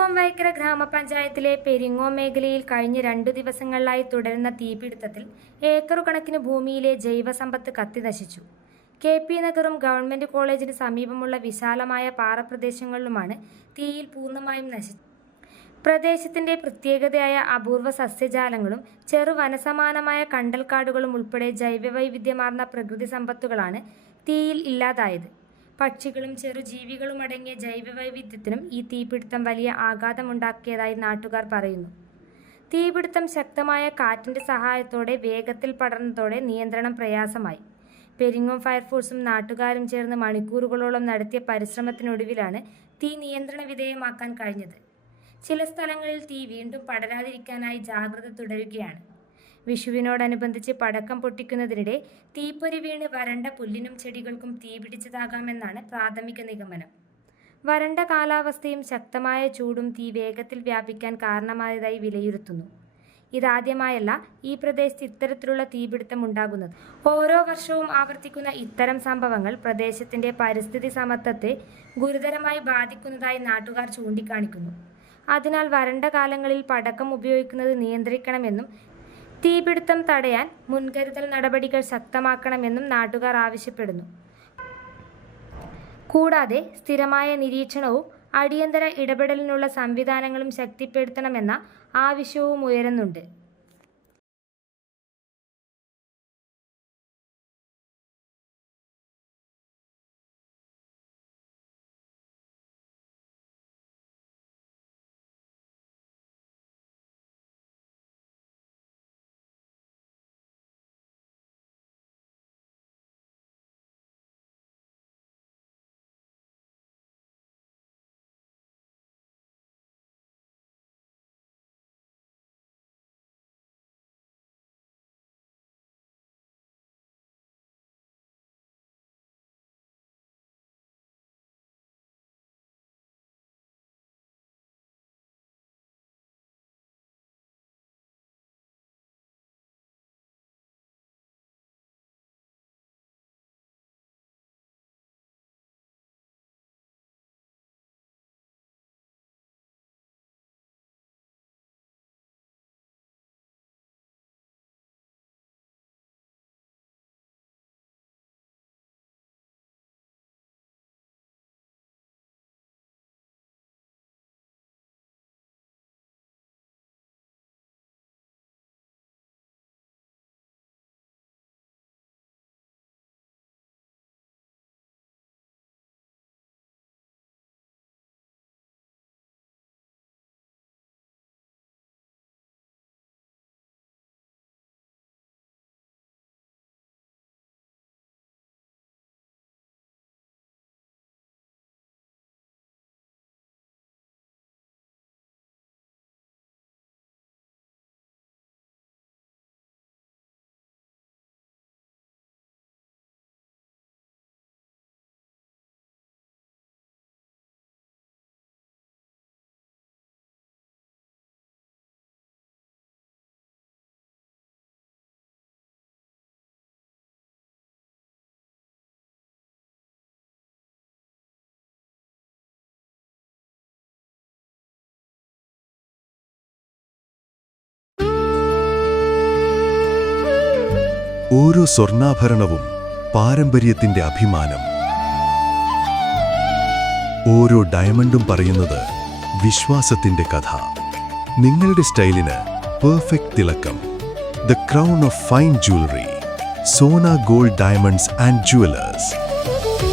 പെരിങ്ങോം വൈക്കര ഗ്രാമപഞ്ചായത്തിലെ പെരിങ്ങോം മേഖലയിൽ കഴിഞ്ഞ 2 ദിവസങ്ങളിലായി തുടരുന്ന തീപിടുത്തത്തിൽ ഏക്കറുകണക്കിന് ഭൂമിയിലെ ജൈവസമ്പത്ത് കത്തിനശിച്ചു. KP നഗറും ഗവൺമെന്റ് കോളേജിന് സമീപമുള്ള വിശാലമായ പാറപ്രദേശങ്ങളിലുമാണ് തീയിൽ പൂർണ്ണമായും നശിച്ചത്. പ്രദേശത്തിന്റെ പ്രത്യേകതയായ അപൂർവ സസ്യജാലങ്ങളും ചെറുവനസമാനമായ കണ്ടൽക്കാടുകളും ഉൾപ്പെടെ ജൈവവൈവിധ്യമാർന്ന പ്രകൃതി സമ്പത്തുകളാണ് തീയിൽ ഇല്ലാതായത്. പക്ഷികളും ചെറുജീവികളുമടങ്ങിയ ജൈവവൈവിധ്യത്തിനും ഈ തീപിടുത്തം വലിയ ആഘാതമുണ്ടാക്കിയതായി നാട്ടുകാർ പറയുന്നു. തീപിടുത്തം ശക്തമായ കാറ്റിന്റെ സഹായത്തോടെ വേഗത്തിൽ പടർന്നതോടെ നിയന്ത്രണം പ്രയാസമായി. പെരിങ്ങോം ഫയർഫോഴ്സും നാട്ടുകാരും ചേർന്ന് മണിക്കൂറുകളോളം നടത്തിയ പരിശ്രമത്തിനൊടുവിലാണ് തീ നിയന്ത്രണ വിധേയമാക്കാൻ കഴിഞ്ഞത്. ചില സ്ഥലങ്ങളിൽ തീ വീണ്ടും പടരാതിരിക്കാനായി ജാഗ്രത തുടരുകയാണ്. വിഷുവിനോടനുബന്ധിച്ച് പടക്കം പൊട്ടിക്കുന്നതിനിടെ തീപ്പൊരി വീണ് വരണ്ട പുല്ലിനും ചെടികൾക്കും തീപിടിച്ചതാകാമെന്നാണ് പ്രാഥമിക നിഗമനം. വരണ്ട കാലാവസ്ഥയും ശക്തമായ ചൂടും തീ വേഗത്തിൽ വ്യാപിക്കാൻ കാരണമായതായി വിലയിരുത്തുന്നു. ഇതാദ്യമായല്ല ഈ പ്രദേശത്ത് ഇത്തരത്തിലുള്ള തീപിടുത്തം ഉണ്ടാകുന്നത്. ഓരോ വർഷവും ആവർത്തിക്കുന്ന ഇത്തരം സംഭവങ്ങൾ പ്രദേശത്തിന്റെ പരിസ്ഥിതി സമത്വത്തെ ഗുരുതരമായി ബാധിക്കുന്നതായി നാട്ടുകാർ ചൂണ്ടിക്കാണിക്കുന്നു. അതിനാൽ വരണ്ട കാലങ്ങളിൽ പടക്കം ഉപയോഗിക്കുന്നത് നിയന്ത്രിക്കണമെന്നും തീപിടുത്തം തടയാൻ മുൻകരുതൽ നടപടികൾ ശക്തമാക്കണമെന്നും നാട്ടുകാർ ആവശ്യപ്പെടുന്നു. കൂടാതെ സ്ഥിരമായ നിരീക്ഷണവും അടിയന്തര ഇടപെടലിനുള്ള സംവിധാനങ്ങളും ശക്തിപ്പെടുത്തണമെന്ന ആവശ്യവും ഉയരുന്നുണ്ട്. ഓരോ സ്വർണ്ണാഭരണവും പാരമ്പര്യത്തിന്റെ അഭിമാനം. ഓരോ ഡയമണ്ടും പറയുന്നത് വിശ്വാസത്തിന്റെ കഥ. നിങ്ങളുടെ സ്റ്റൈലിന് പെർഫെക്റ്റ് തിളക്കം. The crown of fine jewellery. Sona gold diamonds and jewellers.